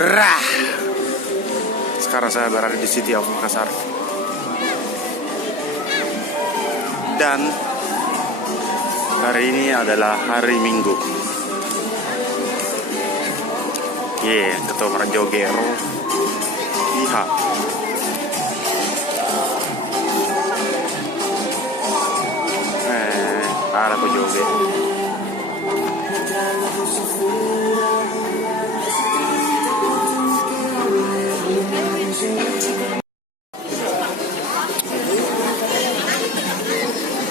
Rah. Sekarang saya berada di City of Makassar. Dan hari ini adalah hari Minggu. Ketua Jogero. Lihat. Para ko joge.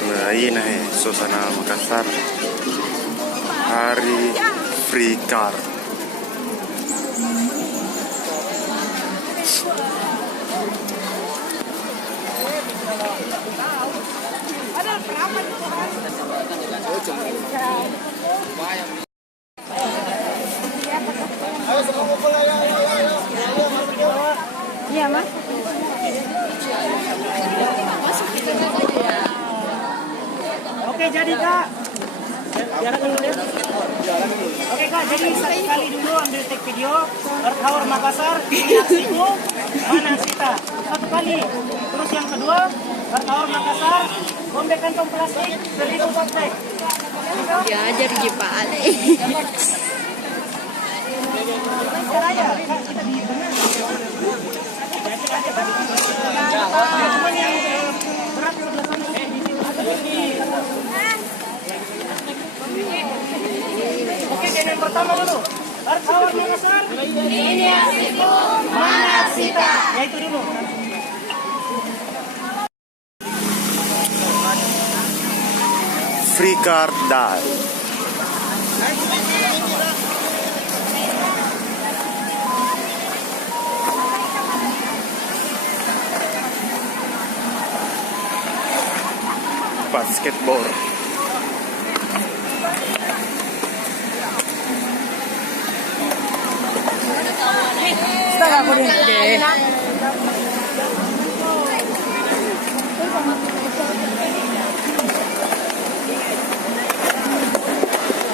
Nah, ini suasana Makassar. Hari free car. Iya, Mas. Oke, jadi Kak. Biarkan dulu ya. Oke Kak, jadi satu kali dulu ambil take video. Earth Hour Makassar, ini aksiku, mana Sita. Satu kali. Terus yang kedua, Earth Hour Makassar, bombe kantong plastik, 1000 pakai. Diajar di Pak Ale. Aja, Kak, kita di benar. Cuman yang berat sebelah sana. Oke, jadi yang pertama dulu. Earth Hour Makassar, ini aksiku, mana Sita. Ya itu dulu. Free car die. Basketball. Setengah aku deh.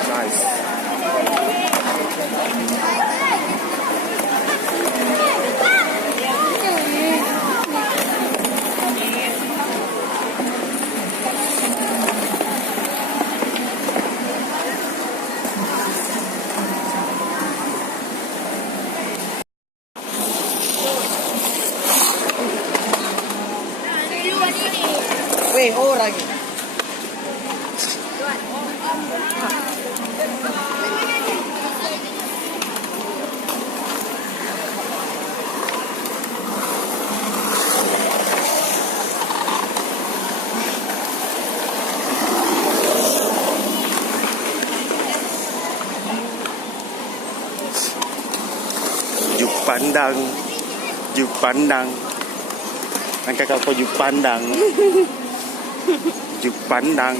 Nice. Weh, lagi. Juk pandang. Angka kau juk pandang. Juk pandang.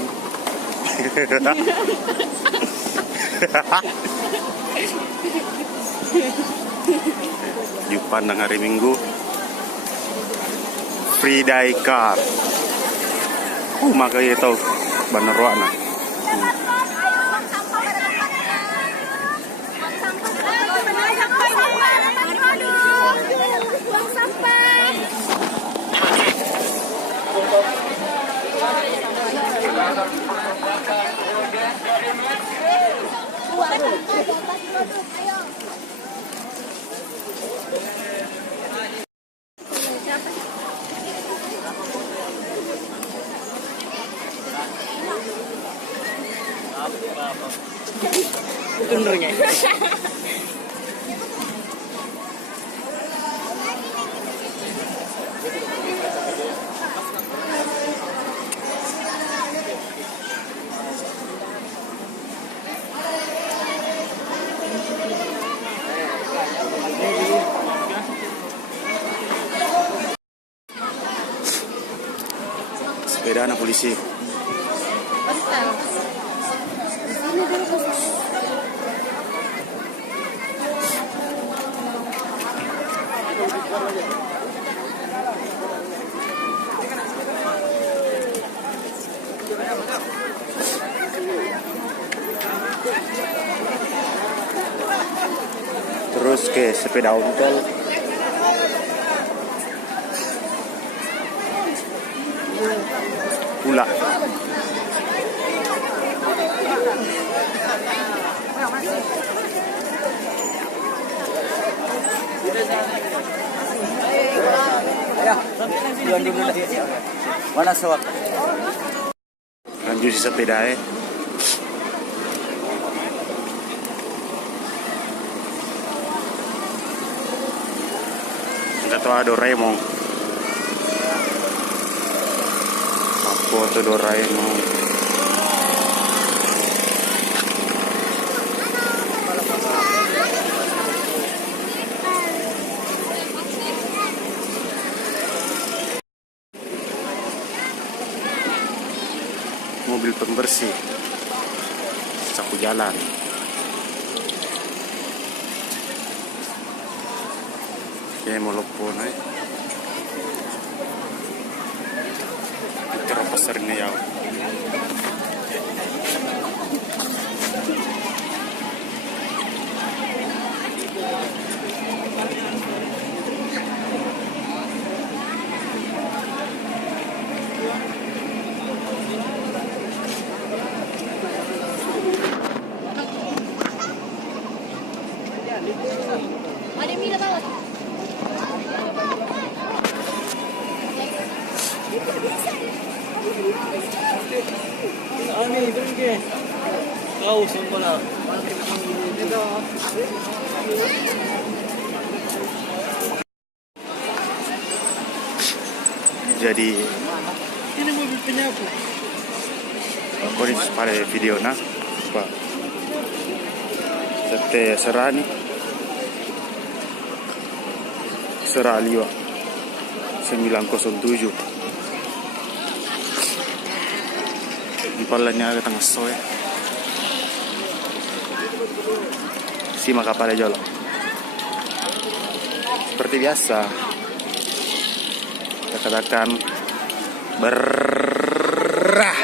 Juk pandang hari Minggu. Free day car. Makanya tahu bener wana. Benernya. Sepeda anak polisi. Terus terus ke sepeda ontel. Pula. Mana sewak? Lanjut si sepeda Enggak tahu ada Doraemon. Apa tuh Doraemon? Mobil pembersih sapu jalan. Kayak mau lopon itu pasar ini ya. Ada mila bawah. Ani, berhenti. Kau sempurna. Jadi Ini mobil penyapu. aku ini pada video Pak. Sete Serani Seraliwa 907 Impalanya ke tengah soe si maka pada jolo seperti biasa kita katakan berrah